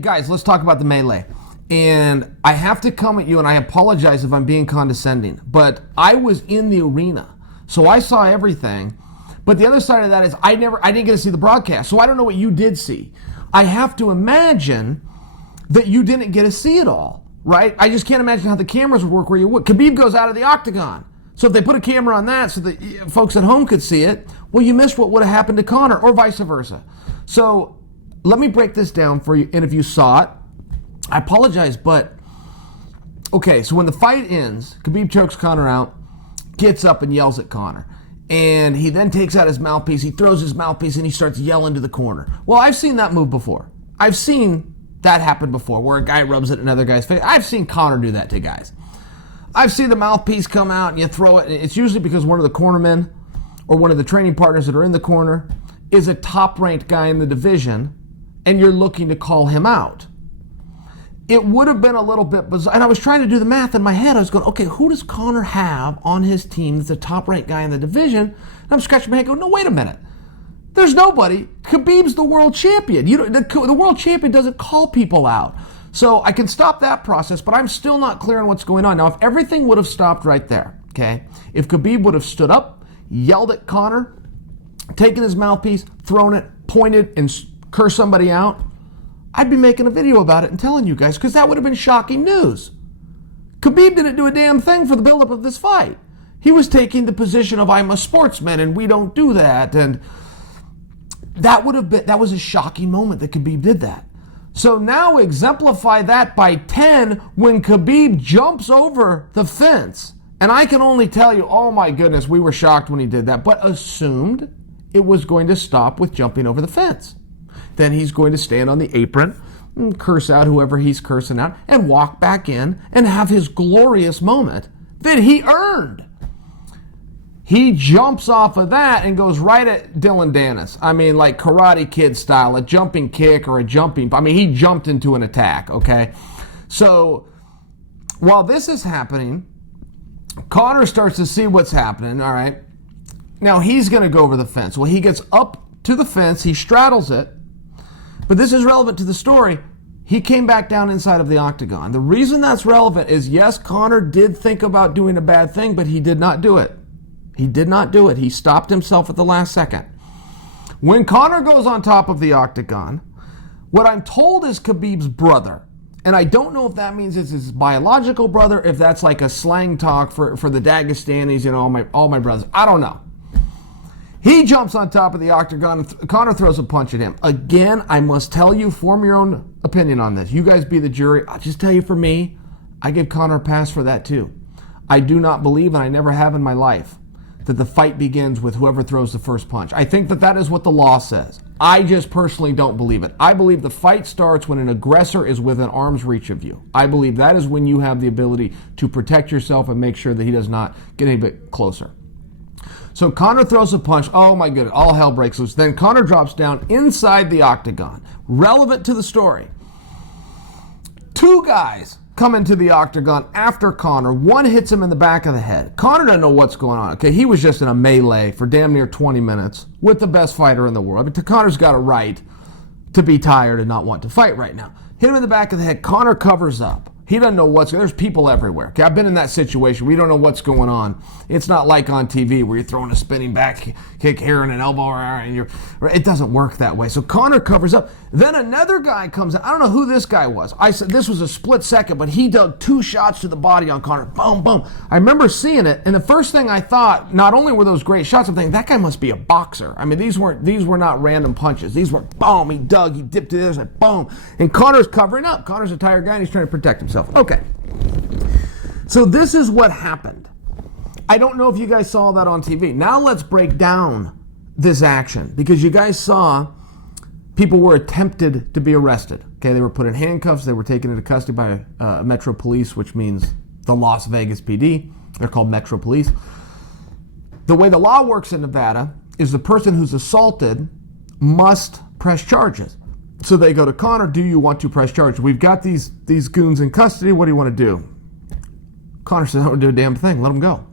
Guys, let's talk about the melee. And I have to come at you, and I apologize if I'm being condescending, but I was in the arena, so I saw everything. But the other side of that is I didn't get to see the broadcast, so I don't know what you did see. I have to imagine that you didn't get to see it all, right? I just can't imagine how the cameras would work where you would. Khabib goes out of the octagon. So if they put a camera on that so that folks at home could see it, well, you missed what would have happened to Conor, or vice versa. So let me break this down for you, and if you saw it, I apologize, but okay, so when the fight ends, Khabib chokes Conor out, gets up and yells at Conor. And he then takes out his mouthpiece, he throws his mouthpiece, and he starts yelling to the corner. Well, I've seen that move before. I've seen that happen before, where a guy rubs it in another guy's face. I've seen Conor do that to guys. I've seen the mouthpiece come out and you throw it. It's usually because one of the cornermen or one of the training partners that are in the corner is a top-ranked guy in the division, and you're looking to call him out. It would have been a little bit bizarre. And I was trying to do the math in my head. I was going, okay, who does Conor have on his team that's a top-ranked guy in the division? And I'm scratching my head going, no, wait a minute. There's nobody. Khabib's the world champion. The world champion doesn't call people out. So I can stop that process, but I'm still not clear on what's going on. Now, if everything would have stopped right there, okay, if Khabib would have stood up, yelled at Conor, taken his mouthpiece, thrown it, pointed, and cursed somebody out, I'd be making a video about it and telling you guys, because that would have been shocking news. Khabib didn't do a damn thing for the buildup of this fight. He was taking the position of, I'm a sportsman and we don't do that. And that was a shocking moment that Khabib did that. So now exemplify that by 10 when Khabib jumps over the fence. And I can only tell you, oh my goodness, we were shocked when he did that, but assumed it was going to stop with jumping over the fence. Then he's going to stand on the apron and curse out whoever he's cursing out and walk back in and have his glorious moment that he earned. He jumps off of that and goes right at Dillon Danis. I mean, like Karate Kid style, a jumping kick or a jumping... I mean, he jumped into an attack, okay? So while this is happening, Conor starts to see what's happening, all right? Now he's going to go over the fence. Well, he gets up to the fence, he straddles it, but this is relevant to the story. He came back down inside of the octagon. The reason that's relevant is, yes, Conor did think about doing a bad thing, but he did not do it. He did not do it. He stopped himself at the last second. When Conor goes on top of the octagon, what I'm told is Khabib's brother, and I don't know if that means it's his biological brother, if that's like a slang talk for the Dagestanis, all my brothers. I don't know. He jumps on top of the octagon, and Conor throws a punch at him. Again, I must tell you, form your own opinion on this. You guys be the jury. I'll just tell you, for me, I give Conor a pass for that too. I do not believe, and I never have in my life, that the fight begins with whoever throws the first punch. I think that is what the law says. I just personally don't believe it. I believe the fight starts when an aggressor is within arm's reach of you. I believe that is when you have the ability to protect yourself and make sure that he does not get any bit closer. So Conor throws a punch. Oh my goodness, all hell breaks loose. Then Conor drops down inside the octagon. Relevant to the story. Two guys come into the octagon after Conor. One hits him in the back of the head. Conor doesn't know what's going on. Okay, he was just in a melee for damn near 20 minutes with the best fighter in the world. But Conor's got a right to be tired and not want to fight right now. Hit him in the back of the head. Conor covers up. He doesn't know what's going on. There's people everywhere. Okay, I've been in that situation. We don't know what's going on. It's not like on TV where you're throwing a spinning back kick here and an elbow, and it doesn't work that way. So Conor covers up. Then another guy comes in. I don't know who this guy was. I said this was a split second, but he dug two shots to the body on Conor. Boom, boom. I remember seeing it, and the first thing I thought, not only were those great shots, I'm thinking that guy must be a boxer. I mean, these were not random punches. These were boom. He dug. He dipped to this, and boom. And Conor's covering up. Conor's a tired guy, and he's trying to protect himself. Okay, so this is what happened. I don't know if you guys saw that on TV. Now let's break down this action, because you guys saw people were attempted to be arrested. Okay, they were put in handcuffs. They were taken into custody by Metro Police, which means the Las Vegas PD. They're called Metro Police. The way the law works in Nevada is the person who's assaulted must press charges. So they go to Conor, do you want to press charges? We've got these goons in custody. What do you want to do? Conor says, I don't do a damn thing. Let them go.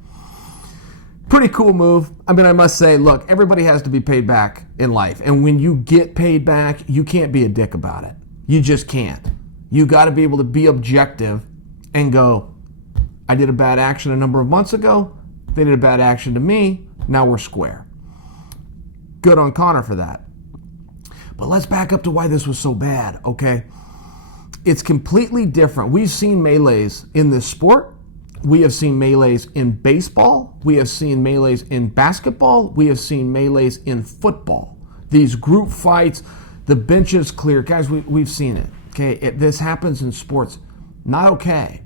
Pretty cool move. I mean, I must say, look, everybody has to be paid back in life. And when you get paid back, you can't be a dick about it. You just can't. You got to be able to be objective and go, I did a bad action a number of months ago. They did a bad action to me. Now we're square. Good on Conor for that. But let's back up to why this was so bad, okay? It's completely different. We've seen melees in this sport. We have seen melees in baseball. We have seen melees in basketball. We have seen melees in football. These group fights, the benches clear. Guys, we've seen it, okay? This happens in sports. Not okay.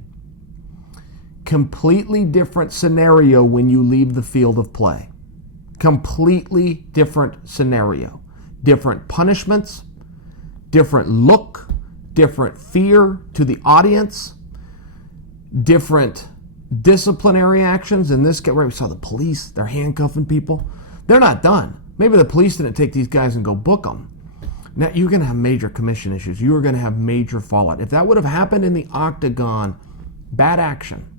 Completely different scenario when you leave the field of play. Completely different scenario. Different punishments, different look, different fear to the audience, different disciplinary actions. In this case, we saw the police, they're handcuffing people. They're not done. Maybe the police didn't take these guys and go book them. Now, you're going to have major commission issues. You are going to have major fallout. If that would have happened in the octagon, bad action.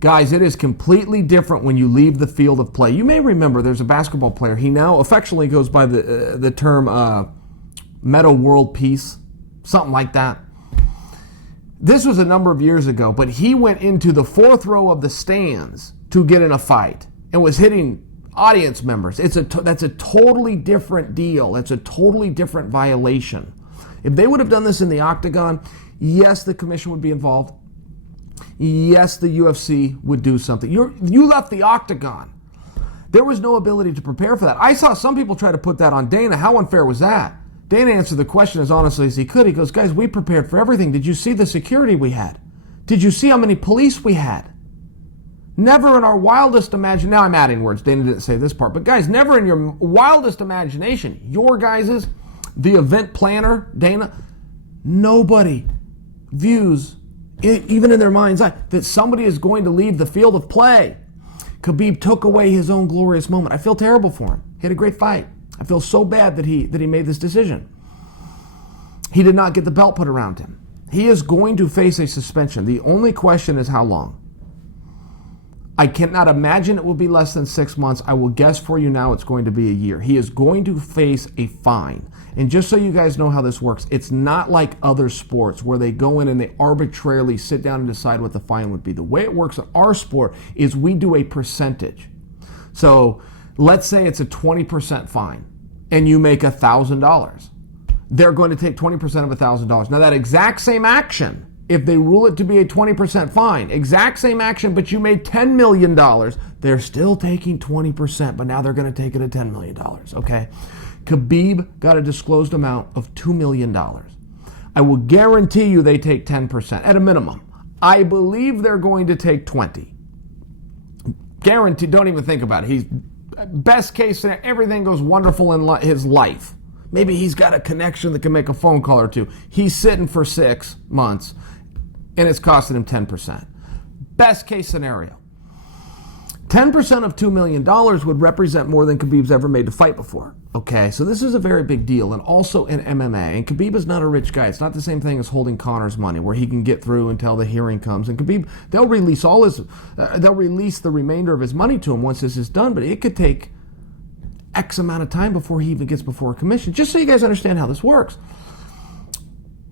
Guys, it is completely different when you leave the field of play. You may remember there's a basketball player. He now affectionately goes by the term Meta World Peace, something like that. This was a number of years ago, but he went into the fourth row of the stands to get in a fight and was hitting audience members. That's a totally different deal. That's a totally different violation. If they would have done this in the octagon, yes, the commission would be involved. Yes, the UFC would do something. You left the octagon. There was no ability to prepare for that. I saw some people try to put that on Dana. How unfair was that? Dana answered the question as honestly as he could. He goes, guys, we prepared for everything. Did you see the security we had? Did you see how many police we had? Never in our wildest imagination. Now I'm adding words. Dana didn't say this part. But guys, never in your wildest imagination, your guys's, the event planner, Dana, nobody views even in their mind's eye, that somebody is going to leave the field of play. Khabib took away his own glorious moment. I feel terrible for him. He had a great fight. I feel so bad that he made this decision. He did not get the belt put around him. He is going to face a suspension. The only question is how long. I cannot imagine it will be less than 6 months. I will guess for you now it's going to be a year. He is going to face a fine. And just so you guys know how this works, it's not like other sports where they go in and they arbitrarily sit down and decide what the fine would be. The way it works in our sport is we do a percentage. So let's say it's a 20% fine and you make $1,000. They're going to take 20% of $1,000. Now that exact same action, if they rule it to be a 20% fine, exact same action, but you made $10 million, they're still taking 20%, but now they're going to take it at $10 million, okay? Khabib got a disclosed amount of $2 million. I will guarantee you they take 10% at a minimum. I believe they're going to take 20. Guaranteed, don't even think about it. He's best case scenario, everything goes wonderful in his life. Maybe he's got a connection that can make a phone call or two. He's sitting for 6 months and it's costing him 10%. Best case scenario. 10% of $2 million would represent more than Khabib's ever made to fight before. Okay, so this is a very big deal, and also in MMA. And Khabib is not a rich guy. It's not the same thing as holding Conor's money, where he can get through until the hearing comes. And Khabib, they'll release the remainder of his money to him once this is done, but it could take X amount of time before he even gets before a commission. Just so you guys understand how this works.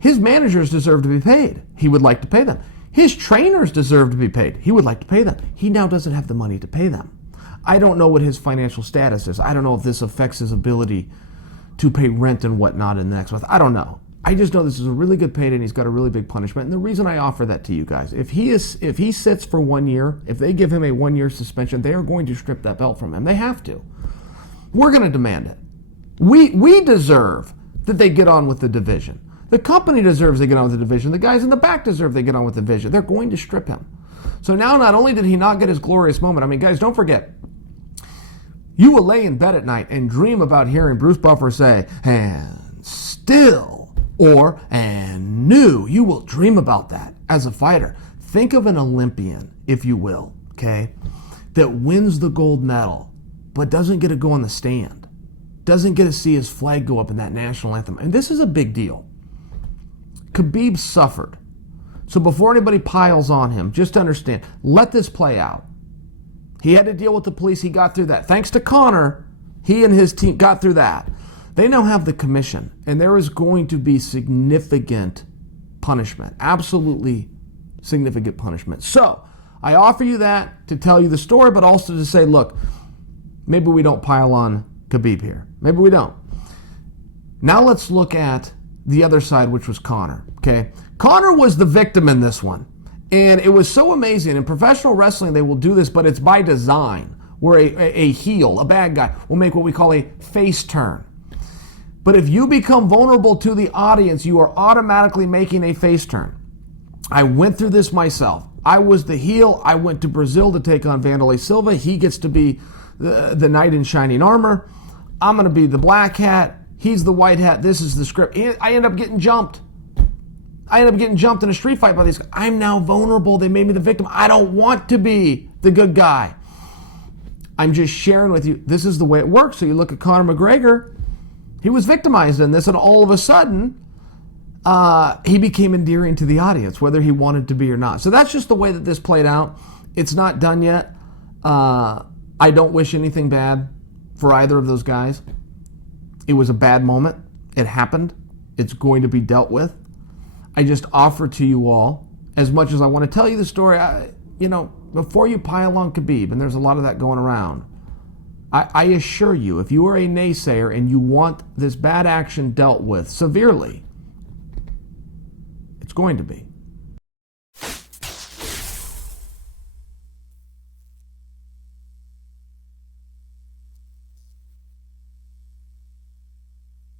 His managers deserve to be paid. He would like to pay them. His trainers deserve to be paid. He would like to pay them. He now doesn't have the money to pay them. I don't know what his financial status is. I don't know if this affects his ability to pay rent and whatnot in the next month. I don't know. I just know this is a really good payday and he's got a really big punishment. And the reason I offer that to you guys, if he sits for 1 year, if they give him a 1-year suspension, they are going to strip that belt from him. They have to. We're going to demand it. We deserve that they get on with the division. The company deserves they get on with the division. The guys in the back deserve they get on with the division. They're going to strip him. So now not only did he not get his glorious moment, I mean, guys, don't forget, you will lay in bed at night and dream about hearing Bruce Buffer say, and still, or and new. You will dream about that as a fighter. Think of an Olympian, if you will, okay, that wins the gold medal, but doesn't get to go on the stand, doesn't get to see his flag go up in that national anthem. And this is a big deal. Khabib suffered. So before anybody piles on him, just understand, let this play out. He had to deal with the police. He got through that. Thanks to Conor, he and his team got through that. They now have the commission, and there is going to be significant punishment, absolutely significant punishment. So I offer you that to tell you the story, but also to say, look, maybe we don't pile on Khabib here. Maybe we don't. Now let's look at the other side, which was Conor. Okay, Conor was the victim in this one, and it was so amazing. In professional wrestling, they will do this, but it's by design, where a heel, a bad guy, will make what we call a face turn. But if you become vulnerable to the audience, you are automatically making a face turn. I went through this myself. I was the heel. I went to Brazil to take on Wanderlei Silva. He gets to be the knight in shining armor. I'm going to be the black hat. He's the white hat. This is the script. I end up getting jumped. I end up getting jumped in a street fight by these guys. I'm now vulnerable. They made me the victim. I don't want to be the good guy. I'm just sharing with you, this is the way it works. So you look at Conor McGregor. He was victimized in this, and all of a sudden, he became endearing to the audience, whether he wanted to be or not. So that's just the way that this played out. It's not done yet. I don't wish anything bad for either of those guys. It was a bad moment. It happened. It's going to be dealt with. I just offer to you all, as much as I want to tell you the story, before you pile on Khabib, and there's a lot of that going around, I assure you, if you are a naysayer and you want this bad action dealt with severely, it's going to be.